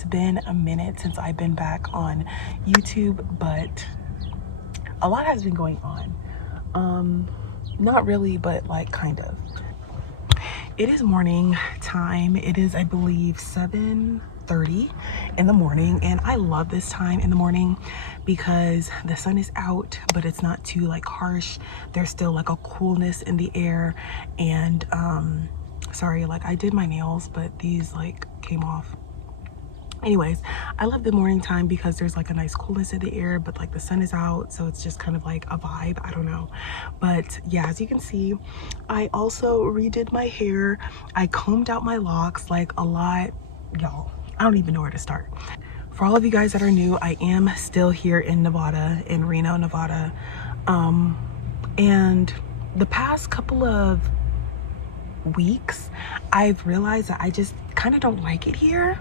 It's been a minute since I've been back on YouTube, but a lot has been going on. Not really, but like kind of. It is morning time. It is, I believe, 7:30 in the morning, and I love this time in the morning because the sun is out, but it's not too like harsh. There's still like a coolness in the air, and sorry, like I did my nails, but these like came off. Anyways, I love the morning time because there's like a nice coolness in the air, but like the sun is out, so it's just kind of like a vibe. I don't know, but yeah, as you can see, I also redid my hair. I combed out my locks like a lot, y'all. I don't even know where to start. For all of you guys that are new, I am still here in Nevada, in Reno, Nevada, and the past couple of weeks I've realized that I just kind of don't like it here.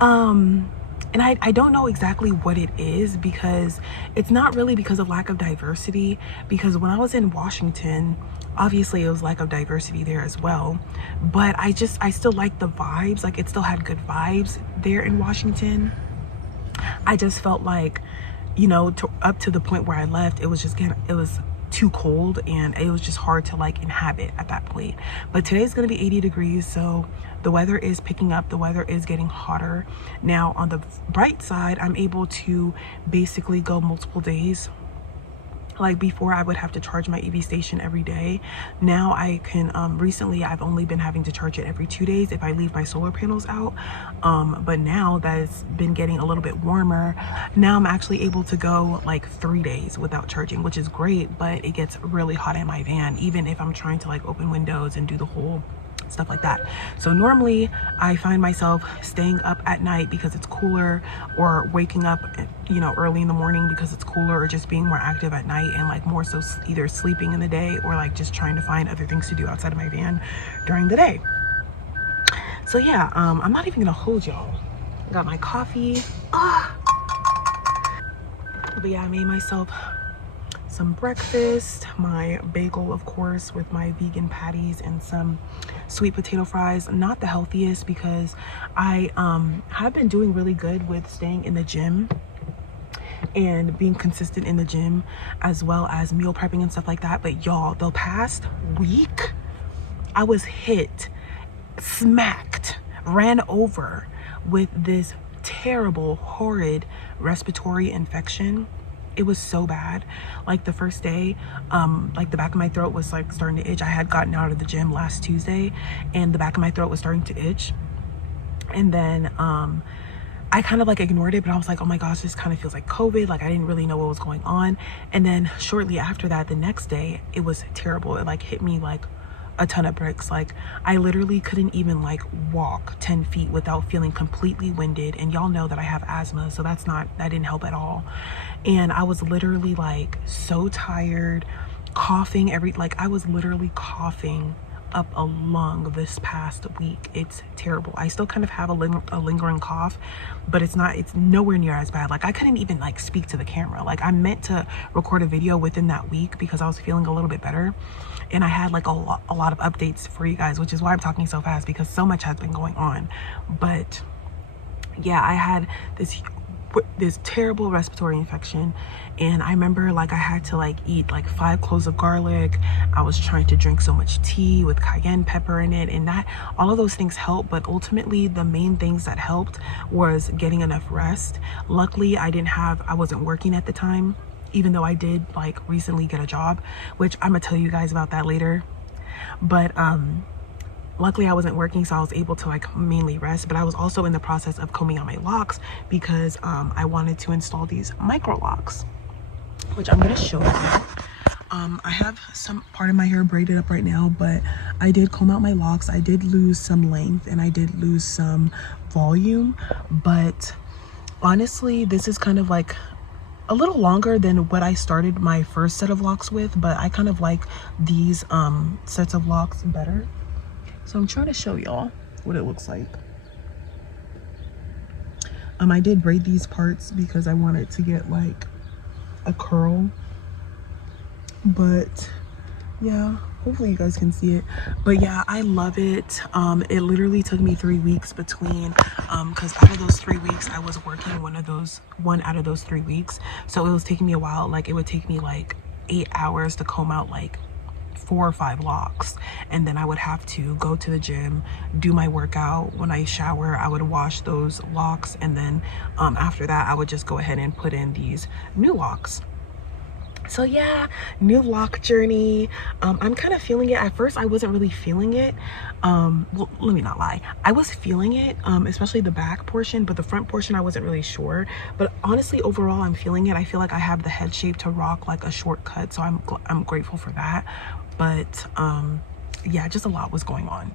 And I don't know exactly what it is, because it's not really because of lack of diversity, because when I was in Washington, obviously it was lack of diversity there as well, but I still like the vibes. Like, it still had good vibes there in Washington. I just felt like, you know, up to the point where I left, it was too cold, and it was just hard to like inhabit at that point. But today's gonna be 80 degrees, so the weather is picking up. The weather is getting hotter. Now on the bright side, I'm able to basically go multiple days. Like before, I would have to charge my EV station every day. Now I can, recently I've only been having to charge it every 2 days if I leave my solar panels out. But now that it's been getting a little bit warmer, now I'm actually able to go like 3 days without charging, which is great, but it gets really hot in my van, even if I'm trying to like open windows and do the whole stuff like that. So normally I find myself staying up at night because it's cooler, or waking up, you know, early in the morning because it's cooler, or just being more active at night, and like more so either sleeping in the day or like just trying to find other things to do outside of my van during the day. So yeah, I'm not even gonna hold y'all. I got my coffee. But yeah, I made myself some breakfast, my bagel of course with my vegan patties and some sweet potato fries. Not the healthiest, because I have been doing really good with staying in the gym and being consistent in the gym, as well as meal prepping and stuff like that. But y'all, the past week I was hit, smacked, ran over with this terrible, horrid respiratory infection. It was so bad. Like the first day, like the back of my throat was like starting to itch. I had gotten out of the gym last Tuesday, and the back of my throat was starting to itch. And then I kind of like ignored it, but I was like, oh my gosh, this kind of feels like COVID. Like I didn't really know what was going on. And then shortly after that, the next day, it was terrible. It like hit me like a ton of bricks. Like I literally couldn't even like walk 10 feet without feeling completely winded, and y'all know that I have asthma, so that didn't help at all. And I was literally like so tired, coughing like I was literally coughing up a lung this past week. It's terrible. I still kind of have a lingering cough, but it's nowhere near as bad. Like I couldn't even like speak to the camera. Like I meant to record a video within that week because I was feeling a little bit better, and I had like a lot of updates for you guys, which is why I'm talking so fast, because so much has been going on. But yeah, I had this terrible respiratory infection, and I remember like I had to like eat like 5 cloves of garlic. I was trying to drink so much tea with cayenne pepper in it, and that all of those things helped, but ultimately the main things that helped was getting enough rest. Luckily I wasn't working at the time, even though I did like recently get a job, which I'm gonna tell you guys about that later. But luckily I wasn't working, so I was able to like mainly rest. But I was also in the process of combing out my locks because I wanted to install these micro locks, which I'm gonna show you. I have some part of my hair braided up right now, but I did comb out my locks. I did lose some length and I did lose some volume, but honestly this is kind of like a little longer than what I started my first set of locks with, but I kind of like these sets of locks better. So I'm trying to show y'all what it looks like. I did braid these parts because I wanted to get like a curl, but yeah, Hopefully you guys can see it, but yeah, I love it. It literally took me 3 weeks between because out of those 3 weeks I was working one out of those 3 weeks, so it was taking me a while. Like it would take me like 8 hours to comb out like 4 or 5 locks, and then I would have to go to the gym, do my workout. When I shower, I would wash those locks, and then after that I would just go ahead and put in these new locks. So yeah, new lock journey. I'm kind of feeling it. At first I wasn't really feeling it. Well, let me not lie, I was feeling it, especially the back portion, but the front portion I wasn't really sure. But honestly, overall I'm feeling it. I feel like I have the head shape to rock like a shortcut, so I'm grateful for that. But yeah, just a lot was going on.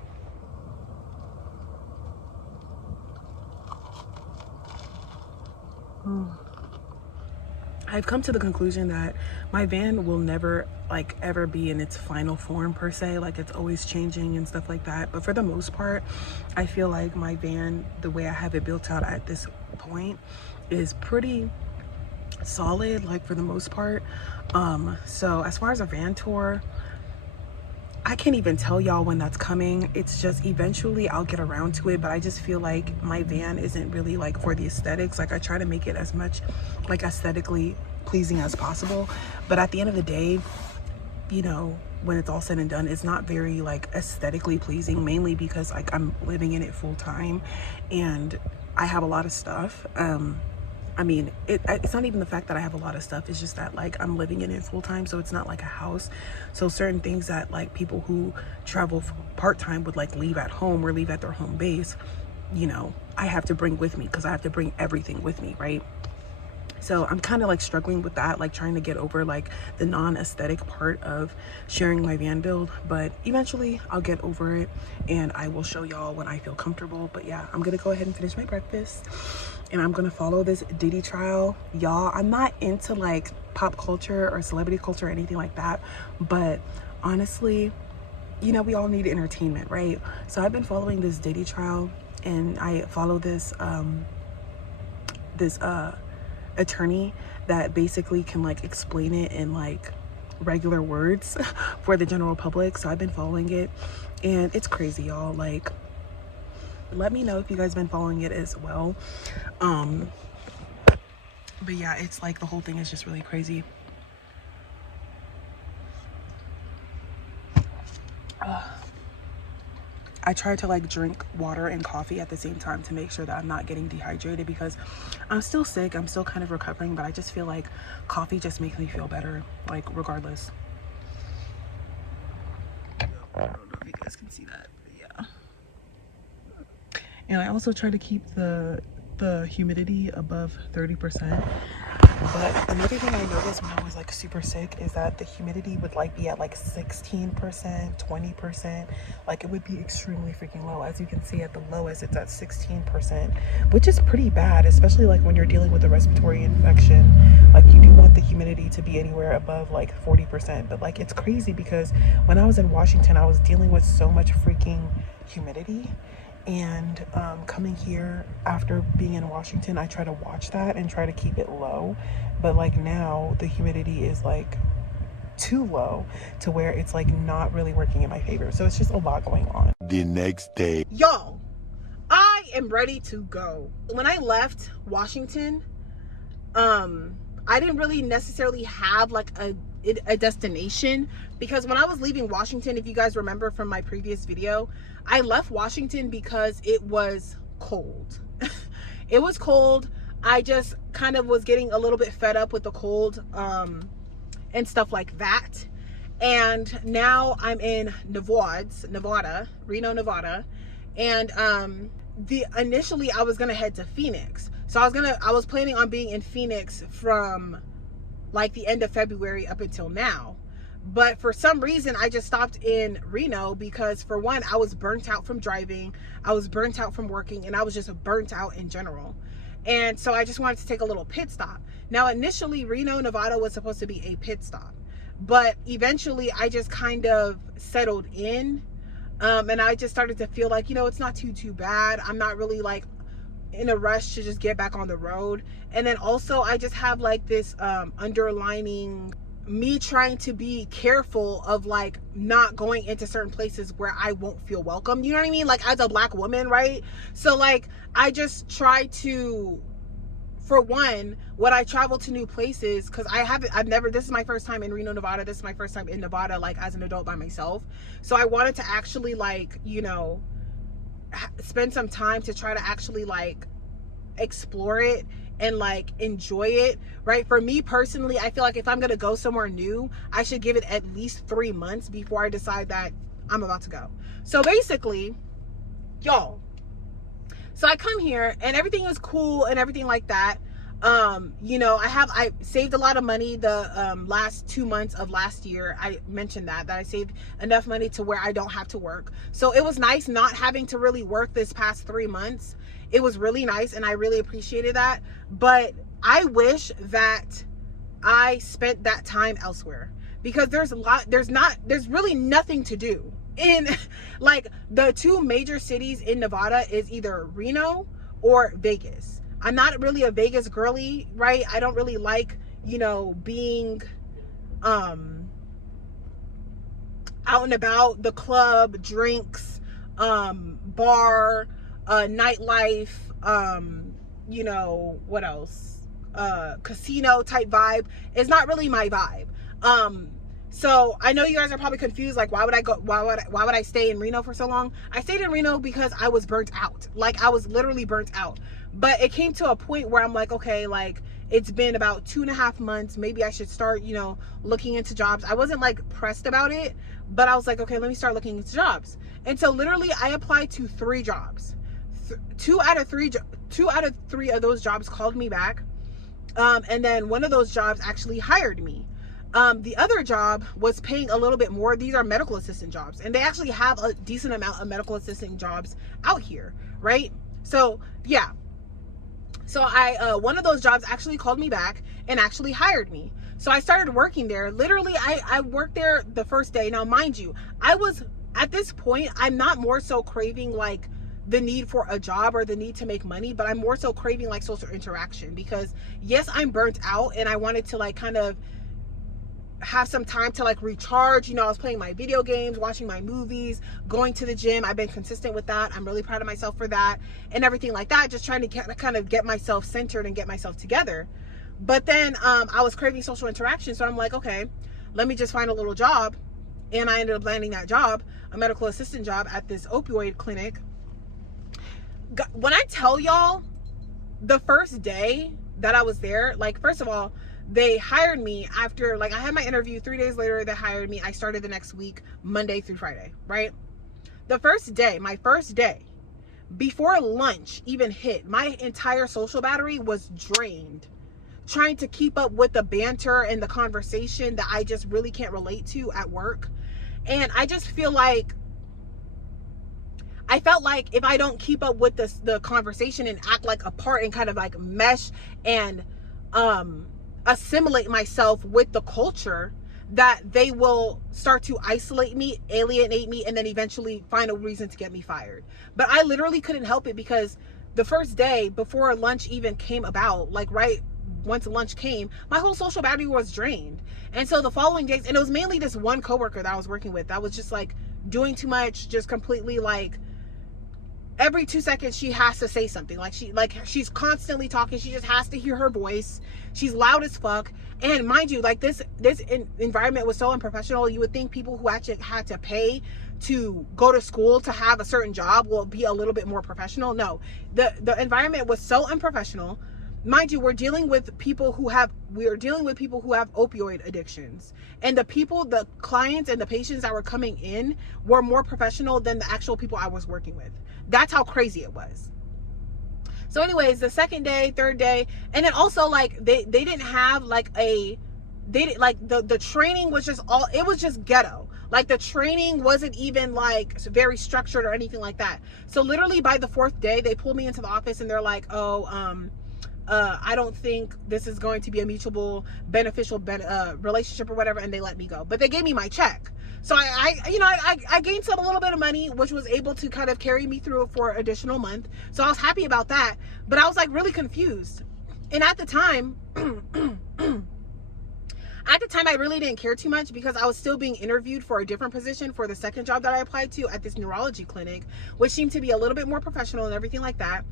I've come to the conclusion that my van will never like ever be in its final form per se. Like it's always changing and stuff like that. But for the most part, I feel like my van, the way I have it built out at this point, is pretty solid, like for the most part. So as far as a van tour, I can't even tell y'all when that's coming. It's just eventually I'll get around to it, but I just feel like my van isn't really like for the aesthetics. Like I try to make it as much like aesthetically pleasing as possible, but at the end of the day, you know, when it's all said and done, it's not very like aesthetically pleasing, mainly because like I'm living in it full time and I have a lot of stuff. I mean, it's not even the fact that I have a lot of stuff. It's just that like I'm living in it full time, so it's not like a house. So certain things that like people who travel part time would like leave at home or leave at their home base, you know, I have to bring with me because I have to bring everything with me, right? So I'm kind of like struggling with that, like trying to get over like the non-aesthetic part of sharing my van build, but eventually I'll get over it and I will show y'all when I feel comfortable. But yeah, I'm gonna go ahead and finish my breakfast and I'm gonna follow this Diddy trial. Y'all, I'm not into like pop culture or celebrity culture or anything like that, but honestly, you know, we all need entertainment, right? So I've been following this Diddy trial and I follow this attorney that basically can like explain it in like regular words for the general public. So I've been following it and it's crazy, y'all. Like, let me know if you guys been following it as well. But yeah, it's like the whole thing is just really crazy. I try to like drink water and coffee at the same time to make sure that I'm not getting dehydrated because I'm still sick. I'm still kind of recovering, but I just feel like coffee just makes me feel better, like regardless. I don't know if you guys can see that, but yeah. And I also try to keep the humidity above 30%. But another thing I noticed when I was like super sick is that the humidity would like be at like 16%, 20%. Like it would be extremely freaking low. As you can see at the lowest, it's at 16%, which is pretty bad, especially like when you're dealing with a respiratory infection. Like you do want the humidity to be anywhere above like 40%. But like it's crazy because when I was in Washington, I was dealing with so much freaking humidity. And coming here after being in Washington, I try to watch that and try to keep it low. But like now the humidity is like too low to where it's like not really working in my favor. So it's just a lot going on. The next day, y'all, I am ready to go. When I left Washington, I didn't really necessarily have like a destination, because when I was leaving Washington, if you guys remember from my previous video, I left Washington because it was cold. It was cold. I just kind of was getting a little bit fed up with the cold and stuff like that. And now I'm in Nevada, Reno, Nevada. And initially I was gonna head to Phoenix. So I was planning on being in Phoenix from like the end of February up until now. But for some reason, I just stopped in Reno because, for one, I was burnt out from driving, I was burnt out from working, and I was just burnt out in general. And so I just wanted to take a little pit stop. Now, initially, Reno, Nevada was supposed to be a pit stop, but eventually I just kind of settled in, and I just started to feel like, you know, it's not too bad. I'm not really like in a rush to just get back on the road. And then also I just have like this underlining me trying to be careful of like not going into certain places where I won't feel welcome. You know what I mean? Like as a Black woman, right? So like I just try to, for one, when I travel to new places, because I've never, this is my first time in Reno, Nevada. This is my first time in Nevada, like as an adult by myself. So I wanted to actually like, you know, spend some time to try to actually like explore it and like enjoy it, right? For me personally, I feel like if I'm gonna go somewhere new, I should give it at least 3 months before I decide that I'm about to go. So basically, y'all, so I come here and everything is cool and everything like that. You know, I saved a lot of money the last 2 months of last year. I mentioned that I saved enough money to where I don't have to work. So it was nice not having to really work this past 3 months. It was really nice and I really appreciated that. But I wish that I spent that time elsewhere, because there's really nothing to do in like the 2 major cities in Nevada is either Reno or Vegas. I'm not really a Vegas girly, right? I don't really like, you know, being out and about, the club, drinks, bar, nightlife, you know, what else? Casino type vibe is not really my vibe. So I know you guys are probably confused, like why would I stay in Reno for so long? I stayed in Reno because I was burnt out. Like I was literally burnt out. But it came to a point where I'm like, okay, like it's been about 2.5 months. Maybe I should start, you know, looking into jobs. I wasn't like pressed about it, but I was like, okay, let me start looking into jobs. And so literally I applied to 3 jobs. 2 out of 3 of those jobs called me back. And then one of those jobs actually hired me. The other job was paying a little bit more. These are medical assistant jobs, and they actually have a decent amount of medical assistant jobs out here, right? So yeah. So one of those jobs actually called me back and actually hired me. So I started working there. Literally, I worked there the first day. Now, mind you, at this point, I'm not more so craving like the need for a job or the need to make money, but I'm more so craving like social interaction, because yes, I'm burnt out and I wanted to like kind of have some time to like recharge. You know, I was playing my video games, watching my movies, going to the gym. I've been consistent with that. I'm really proud of myself for that and everything like that. Just trying to kind of get myself centered and get myself together. But then I was craving social interaction. So I'm like, okay, let me just find a little job. And I ended up landing that job, a medical assistant job at this opioid clinic. When I tell y'all, the first day that I was there, like, first of all, they hired me after, like, I had my interview 3 days later. They hired me. I started the next week, Monday through Friday, right? The first day, my first day, before lunch even hit, my entire social battery was drained, trying to keep up with the banter and the conversation that I just really can't relate to at work. And I just feel like, I felt like if I don't keep up with the conversation and act like a part and kind of like mesh and assimilate myself with the culture, that they will start to isolate me, alienate me, and then eventually find a reason to get me fired. But I literally couldn't help it, because the first day before lunch even came about, like right once lunch came, my whole social battery was drained. And so the following days, and it was mainly this one coworker that I was working with that was just like doing too much, just completely like every 2 seconds she has to say something. She's constantly talking. She just has to hear her voice. She's loud as fuck. And mind you, like this environment was so unprofessional. You would think people who actually had to pay to go to school to have a certain job will be a little bit more professional. No, the environment was so unprofessional. Mind you, we're dealing with people who have opioid addictions, and the clients and the patients that were coming in were more professional than the actual people I was working with. That's how crazy it was. So anyways, the second day, third day, and then also like they didn't have like the training was just it was just ghetto. Like the training wasn't even like very structured or anything like that. So literally by the 4th day, they pulled me into the office and they're like, I don't think this is going to be a mutual beneficial relationship or whatever, and they let me go. But they gave me my check. So I gained a little bit of money, which was able to kind of carry me through for an additional month. So I was happy about that. But I was like really confused. And at the time, I at the time, I really didn't care too much because I was still being interviewed for a different position for the second job that I applied to at this neurology clinic, which seemed to be a little bit more professional and everything like that.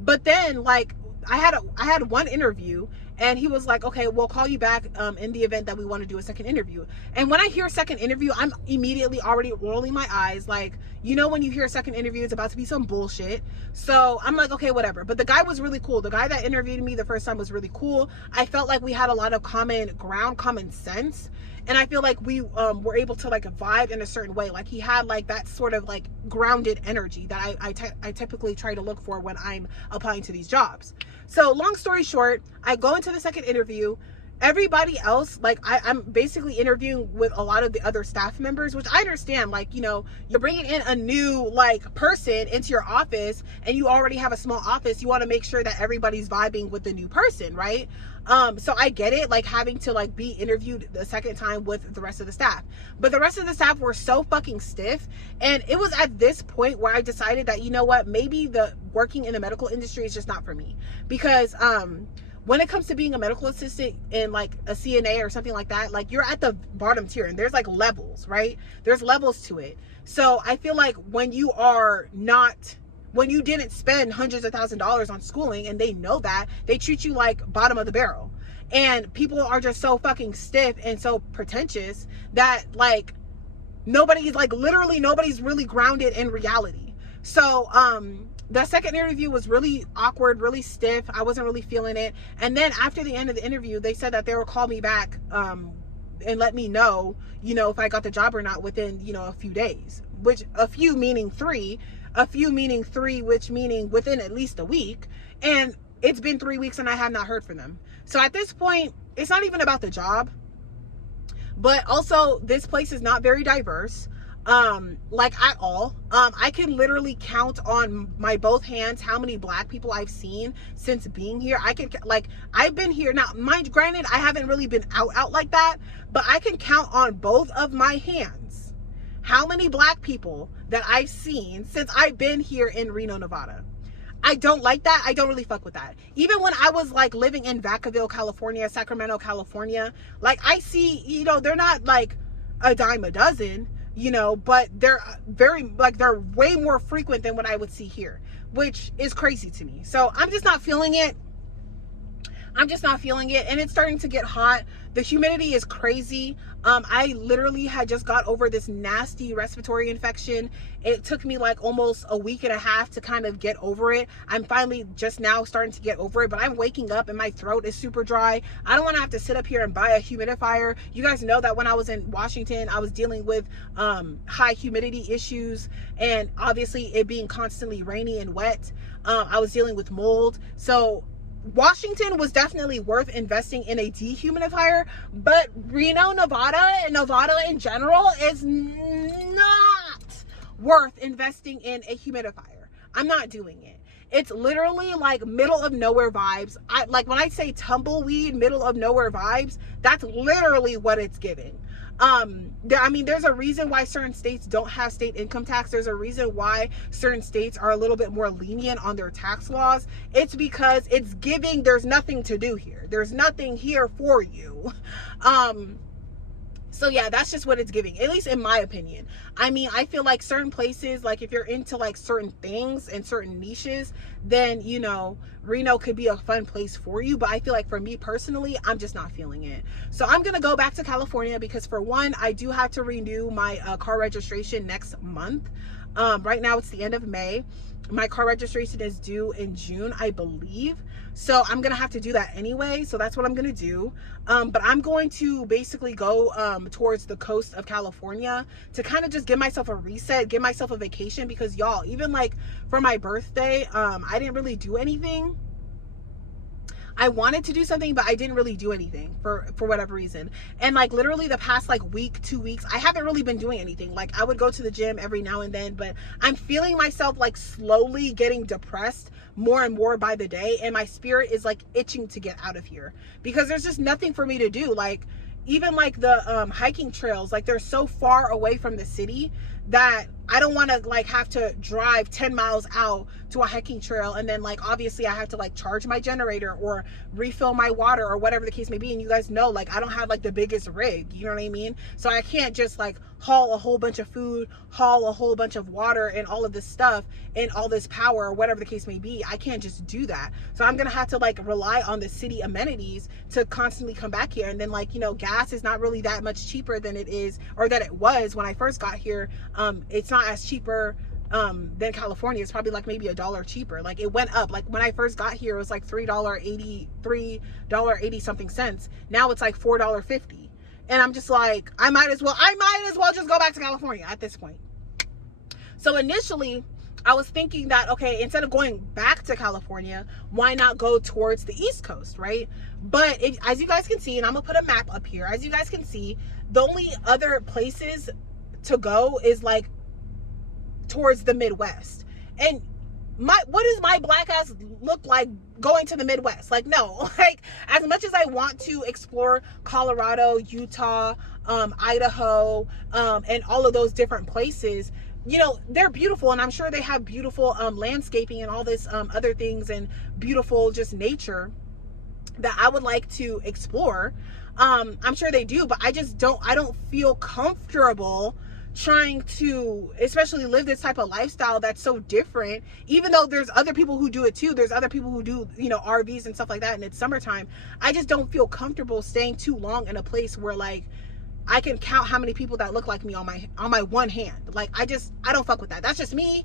But then, like, I had one interview, and he was like, okay, we'll call you back in the event that we want to do a second interview. And when I hear second interview, I'm immediately already rolling my eyes. Like, you know, when you hear a second interview, it's about to be some bullshit. So I'm like, okay, whatever. But the guy was really cool. The guy that interviewed me the first time was really cool. I felt like we had a lot of common ground, common sense. And I feel like we were able to like vibe in a certain way. Like he had like that sort of like grounded energy that I typically try to look for when I'm applying to these jobs. So long story short, I go into the second interview. Everybody else, like I'm basically interviewing with a lot of the other staff members, which I understand. Like, you know, you're bringing in a new like person into your office and you already have a small office. You want to make sure that everybody's vibing with the new person, right? So I get it, like having to like be interviewed the second time with the rest of the staff, but the rest of the staff were so fucking stiff. And it was at this point where I decided that, you know what, maybe the working in the medical industry is just not for me, because when it comes to being a medical assistant in like a CNA or something like that, like you're at the bottom tier and there's like levels, right? There's levels to it. So I feel like when you didn't spend hundreds of $1,000s on schooling, and they know that, they treat you like bottom of the barrel. And people are just so fucking stiff and so pretentious that like nobody's like, literally nobody's really grounded in reality. So the second interview was really awkward, really stiff. I wasn't really feeling it. And then after the end of the interview, they said that they would call me back and let me know, you know, if I got the job or not within, you know, a few days, which a few meaning three, which meaning within at least a week. And it's been 3 weeks and I have not heard from them. So at this point, it's not even about the job, but also this place is not very diverse. Like at all. I can literally count on my both hands how many Black people I've seen since being here. I can, like, I've been here now, mind granted, I haven't really been out like that, but I can count on both of my hands how many Black people that I've seen since I've been here in Reno, Nevada. I don't like that. I don't really fuck with that. Even when I was like living in Vacaville, California, Sacramento, California, like I see, you know, they're not like a dime a dozen, you know, but they're they're way more frequent than what I would see here, which is crazy to me. So I'm just not feeling it. And it's starting to get hot. The humidity is crazy. I literally had just got over this nasty respiratory infection. It took me like almost a week and a half to kind of get over it. I'm finally just now starting to get over it, but I'm waking up and my throat is super dry. I don't want to have to sit up here and buy a humidifier. You guys know that when I was in Washington, I was dealing with high humidity issues, and obviously it being constantly rainy and wet. I was dealing with mold. So Washington was definitely worth investing in a dehumidifier, but Reno, Nevada, and Nevada in general is not worth investing in a humidifier. I'm not doing it. It's literally like middle of nowhere vibes. Like when I say tumbleweed, middle of nowhere vibes, that's literally what it's giving. I mean, there's a reason why certain states don't have state income tax. There's a reason why certain states are a little bit more lenient on their tax laws. It's because it's giving, there's nothing to do here. There's nothing here for you. So yeah, that's just what it's giving, at least in my opinion. I mean, I feel like certain places, like if you're into like certain things and certain niches, then, you know, Reno could be a fun place for you. But I feel like for me personally, I'm just not feeling it. So I'm going to go back to California because for one, I do have to renew my car registration next month. Right now it's the end of May. My car registration is due in June, I believe. So I'm gonna have to do that anyway. So that's what I'm gonna do. But I'm going to basically go towards the coast of California to kind of just give myself a reset, give myself a vacation, because y'all, even like for my birthday, I didn't really do anything. I wanted to do something, but I didn't really do anything for whatever reason. And like literally the past like week, 2 weeks, I haven't really been doing anything. Like I would go to the gym every now and then, but I'm feeling myself like slowly getting depressed more and more by the day. And my spirit is like itching to get out of here because there's just nothing for me to do. Like even like the hiking trails, like they're so far away from the city that I don't want to like have to drive 10 miles out to a hiking trail, and then like obviously I have to like charge my generator or refill my water or whatever the case may be. And you guys know, like, I don't have like the biggest rig, you know what I mean? So I can't just like haul a whole bunch of food, haul a whole bunch of water and all of this stuff and all this power or whatever the case may be. I can't just do that. So I'm gonna have to like rely on the city amenities to constantly come back here. And then like, you know, gas is not really that much cheaper than it is, or that it was when I first got here. It's not as cheaper than California. It's probably like maybe $1 cheaper. Like, it went up. Like when I first got here, it was like $3.80 something cents. Now it's like $4.50. And I'm just like, I might as well just go back to California at this point. So initially I was thinking that, okay, instead of going back to California, why not go towards the East Coast, right? But as you guys can see, and I'm gonna put a map up here, as you guys can see, the only other places to go is like towards the Midwest. And what does my black ass look like going to the Midwest? Like, no. Like, as much as I want to explore Colorado, Utah, Idaho, and all of those different places, you know, they're beautiful, and I'm sure they have beautiful landscaping and all this other things, and beautiful just nature that I would like to explore. I'm sure they do, but I don't feel comfortable trying to especially live this type of lifestyle that's so different. Even though there's other people who do it too, there's other people who do, you know, RVs and stuff like that, and it's summertime. I just don't feel comfortable staying too long in a place where like I can count how many people that look like me on my one hand. Like, I don't fuck with that. That's just me.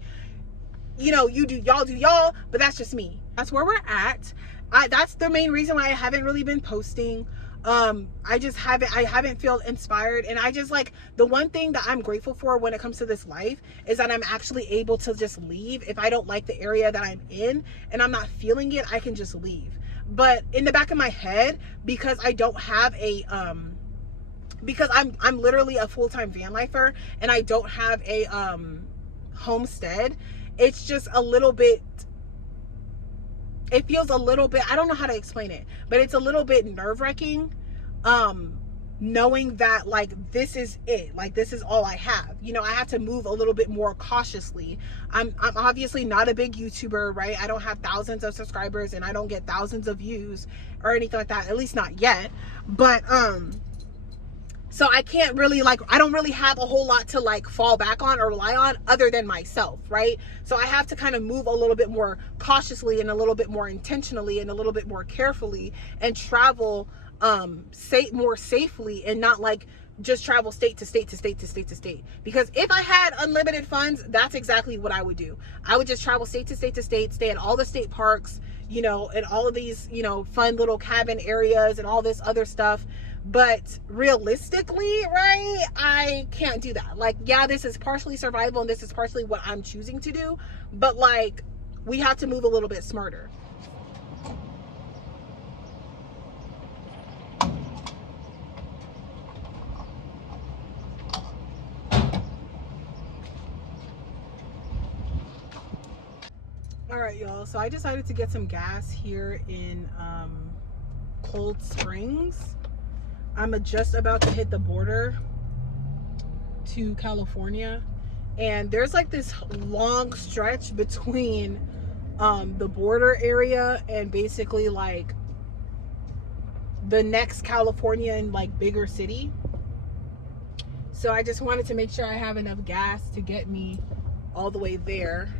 You know, you do y'all, but that's just me. That's where we're at. That's the main reason why I haven't really been posting. I haven't felt inspired. And I just, like, the one thing that I'm grateful for when it comes to this life is that I'm actually able to just leave. If I don't like the area that I'm in and I'm not feeling it, I can just leave. But in the back of my head, because I don't have a because I'm literally a full-time van lifer, and I don't have a homestead, it's just a little bit, it feels a little bit, I don't know how to explain it, but it's a little bit nerve-wracking, knowing that, like, this is it, like, this is all I have. You know, I have to move a little bit more cautiously. I'm obviously not a big YouTuber, right? I don't have thousands of subscribers, and I don't get thousands of views or anything like that, at least not yet. But so I can't really, like, I don't really have a whole lot to like fall back on or rely on other than myself, right? So I have to kind of move a little bit more cautiously and a little bit more intentionally and a little bit more carefully, and travel more safely, and not like just travel state to state to state to state to state. Because if I had unlimited funds, that's exactly what I would do. I would just travel state to state to state, stay at all the state parks, you know, and all of these, you know, fun little cabin areas and all this other stuff. But realistically, right, I can't do that. Like, yeah, this is partially survival and this is partially what I'm choosing to do, but like, we have to move a little bit smarter. All right, y'all, so I decided to get some gas here in Cold Springs. I'm just about to hit the border to California, and there's like this long stretch between the border area and basically like the next Californian like bigger city. So I just wanted to make sure I have enough gas to get me all the way there.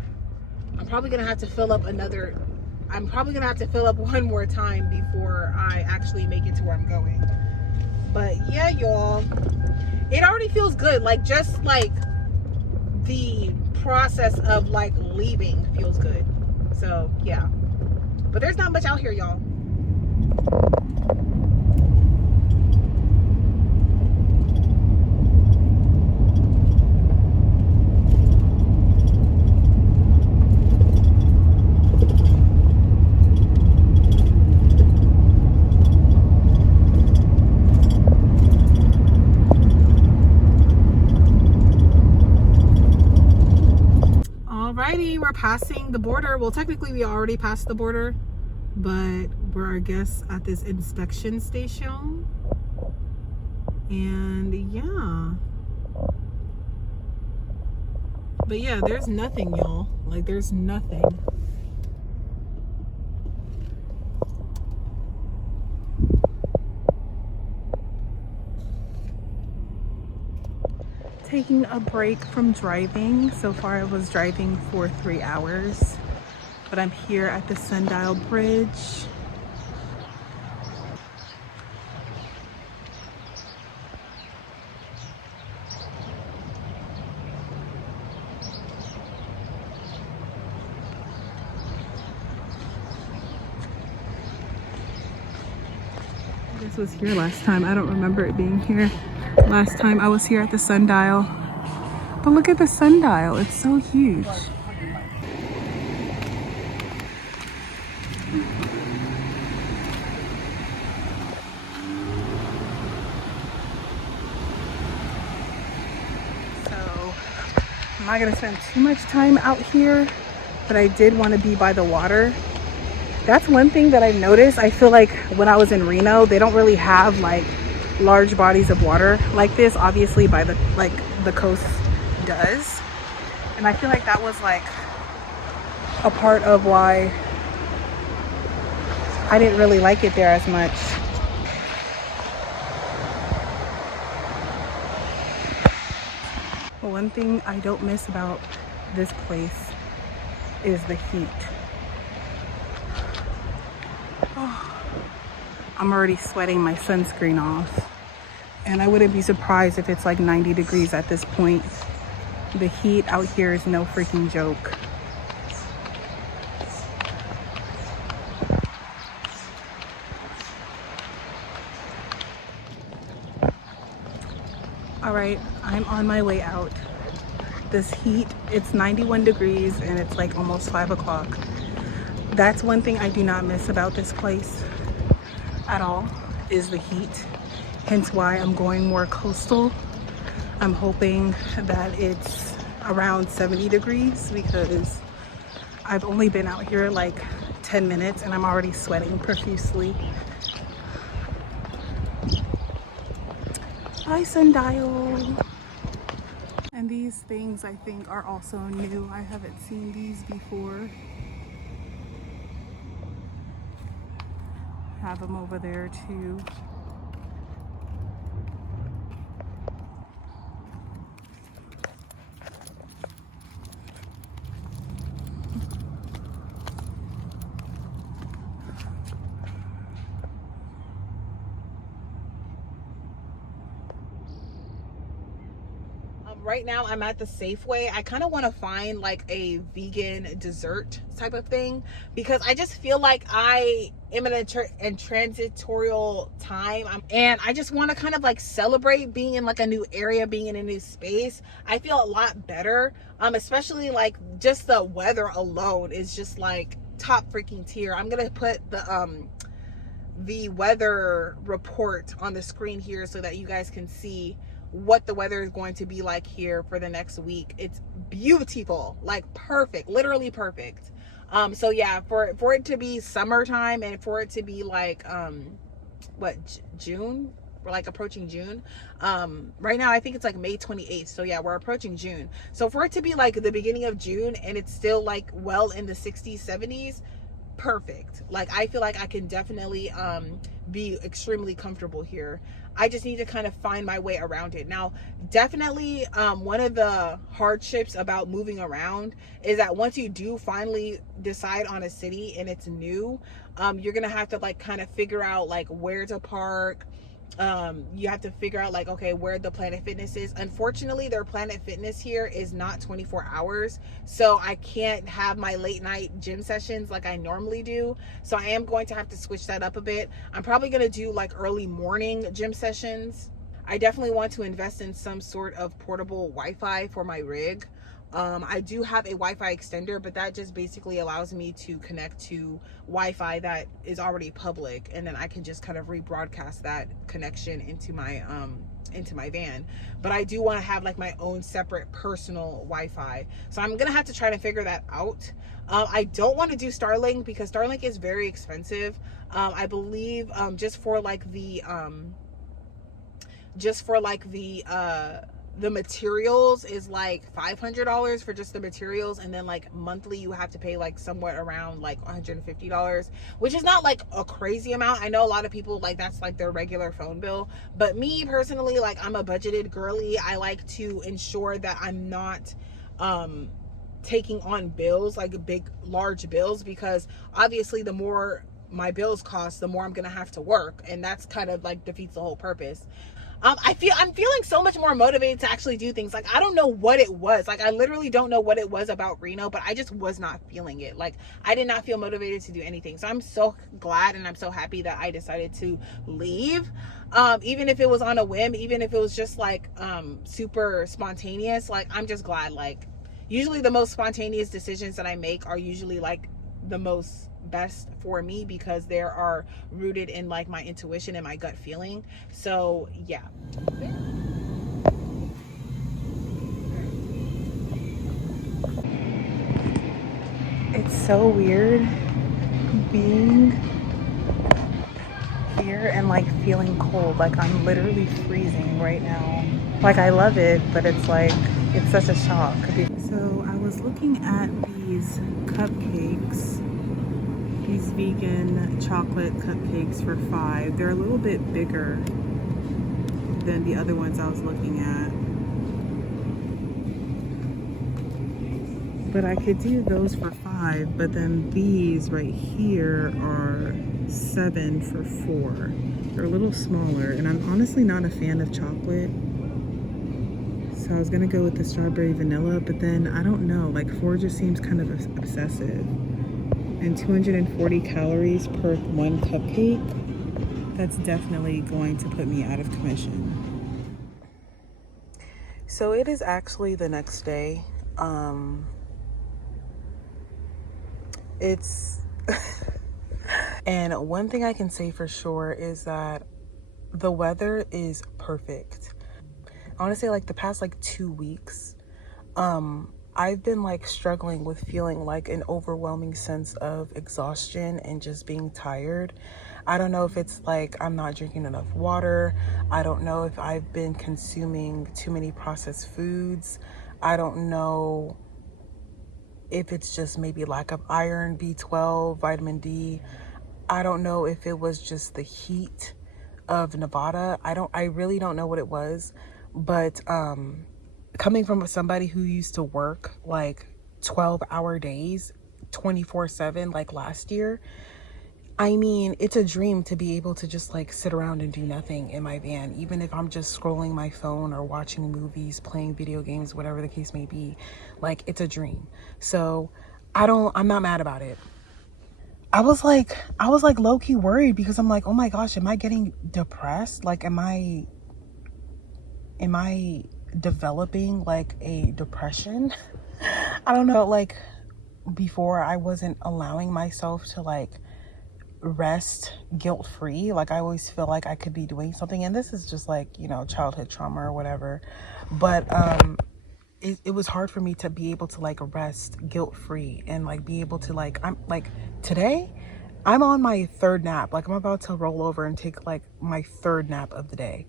I'm probably gonna have to fill up one more time before I actually make it to where I'm going. But yeah, y'all, it already feels good. Like, just like the process of like leaving feels good. So yeah, but there's not much out here, y'all. We're passing the border. Well, technically we already passed the border, but we're, I guess, at this inspection station. And yeah, But yeah, there's nothing, y'all. Like, there's nothing. Taking a break from driving. So far I was driving for 3 hours, but I'm here at the Sundial Bridge. This was here last time. I don't remember it being here last time I was here at the Sundial. But look at the sundial, it's so huge. So I'm not gonna spend too much time out here, but I did want to be by the water. That's one thing that I've noticed. I feel like when I was in Reno, they don't really have like large bodies of water like this. Obviously by the coast does. And I feel like that was like a part of why I didn't really like it there as much. But one thing I don't miss about this place is the heat. Oh, I'm already sweating my sunscreen off. And I wouldn't be surprised if it's like 90 degrees at this point. The heat out here is no freaking joke. All right, I'm on my way out. This heat, it's 91 degrees and it's like almost 5 o'clock. That's one thing I do not miss about this place at all, is the heat. Hence why I'm going more coastal. I'm hoping that it's around 70 degrees because I've only been out here like 10 minutes and I'm already sweating profusely. Bye, sundial. And these things I think are also new. I haven't seen these before. Have them over there too. Right now I'm at the Safeway. I kind of want to find like a vegan dessert type of thing because I just feel like I am in a transitorial time, and I just want to kind of like celebrate being in like a new area, being in a new space. I feel a lot better, especially like just the weather alone is just like top freaking tier. I'm gonna put the weather report on the screen here so that you guys can see what the weather is going to be like here for the next week. It's beautiful, like perfect, literally perfect. So yeah, for it to be summertime and for it to be like June, we're like approaching June. Right now I think it's like May 28th, so yeah, we're approaching June. So for it to be like the beginning of June and it's still like well in the 60s, 70s, perfect. Like I feel like I can definitely be extremely comfortable here. I just need to kind of find my way around it. Now, definitely one of the hardships about moving around is that once you do finally decide on a city and it's new, you're gonna have to like kind of figure out like where to park. You have to figure out like, okay, where the Planet Fitness is. Unfortunately, their Planet Fitness here is not 24 hours. So I can't have my late night gym sessions like I normally do. So I am going to have to switch that up a bit. I'm probably going to do like early morning gym sessions. I definitely want to invest in some sort of portable Wi-Fi for my rig. I do have a Wi-Fi extender, but that just basically allows me to connect to Wi-Fi that is already public, and then I can just kind of rebroadcast that connection into my van. But I do want to have like my own separate personal Wi-Fi, so I'm gonna have to try to figure that out. I don't want to do Starlink because Starlink is very expensive. I believe the materials is like $500 for just the materials, and then like monthly you have to pay like somewhere around like $150, which is not like a crazy amount. I know a lot of people like that's like their regular phone bill, but me personally, like I'm a budgeted girly. I like to ensure that I'm not taking on bills, like big large bills, because obviously the more my bills cost, the more I'm gonna have to work, and that's kind of like defeats the whole purpose. I'm feeling so much more motivated to actually do things. Like, I don't know what it was. Like, I literally don't know what it was about Reno, but I just was not feeling it. Like, I did not feel motivated to do anything. So I'm so glad and I'm so happy that I decided to leave. Even if it was on a whim, even if it was just like super spontaneous, like I'm just glad. Like, usually the most spontaneous decisions that I make are usually like the most best for me, because they are rooted in like my intuition and my gut feeling. So yeah. It's so weird being here and like feeling cold. Like I'm literally freezing right now. Like I love it, but it's like it's such a shock. So I was looking at these cupcakes, these vegan chocolate cupcakes for $5. They're a little bit bigger than the other ones I was looking at, but I could do those for $5. But then these right here are $7 for $4. They're a little smaller, and I'm honestly not a fan of chocolate, so I was gonna go with the strawberry vanilla, but then I don't know, like 4 just seems kind of obsessive. And 240 calories per one cupcake, that's definitely going to put me out of commission. So it is actually the next day. It's and one thing I can say for sure is that the weather is perfect. I want to say like the past like 2 weeks, I've been like struggling with feeling like an overwhelming sense of exhaustion and just being tired. I don't know if it's like I'm not drinking enough water. I don't know if I've been consuming too many processed foods. I don't know if it's just maybe lack of iron, B12, vitamin D. I don't know if it was just the heat of Nevada. I really don't know what it was, but coming from somebody who used to work like 12-hour days 24/7 like last year, I mean, it's a dream to be able to just like sit around and do nothing in my van, even if I'm just scrolling my phone or watching movies, playing video games, whatever the case may be. Like, it's a dream. So I'm not mad about it. I was like low-key worried, because I'm like, oh my gosh, am I getting depressed? Like, am I developing like a depression? I don't know. Like, before I wasn't allowing myself to like rest guilt-free. Like, I always feel like I could be doing something, and this is just like, you know, childhood trauma or whatever, but it was hard for me to be able to like rest guilt-free and like be able to like, I'm like, today I'm on my third nap. Like, I'm about to roll over and take like my third nap of the day.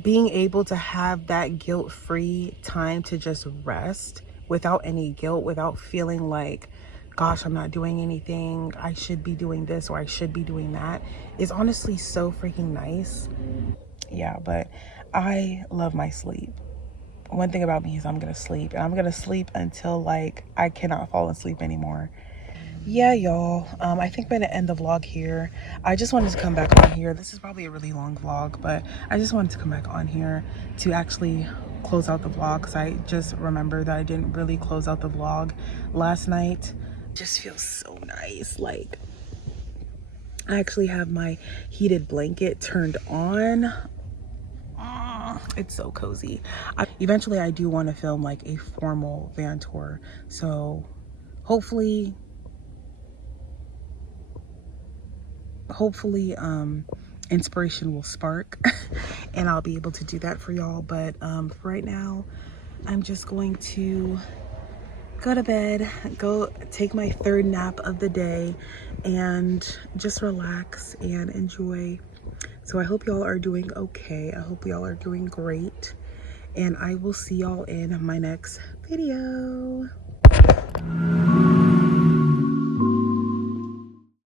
Being able to have that guilt-free time to just rest without any guilt, without feeling like, gosh, I'm not doing anything, I should be doing this or I should be doing that, is honestly so freaking nice. Yeah, but I love my sleep. One thing about me is I'm gonna sleep, and I'm gonna sleep until like I cannot fall asleep anymore. Yeah, y'all, I think I'm gonna end the vlog here. I just wanted to come back on here. This is probably a really long vlog, but I just wanted to come back on here to actually close out the vlog, because I just remembered that I didn't really close out the vlog last night. It just feels so nice. Like, I actually have my heated blanket turned on. It's so cozy. Eventually I do want to film like a formal van tour, so hopefully inspiration will spark and I'll be able to do that for y'all. But for right now, I'm just going to go to bed, go take my third nap of the day, and just relax and enjoy. So I hope y'all are doing okay. I hope y'all are doing great. and I will see y'all in my next video.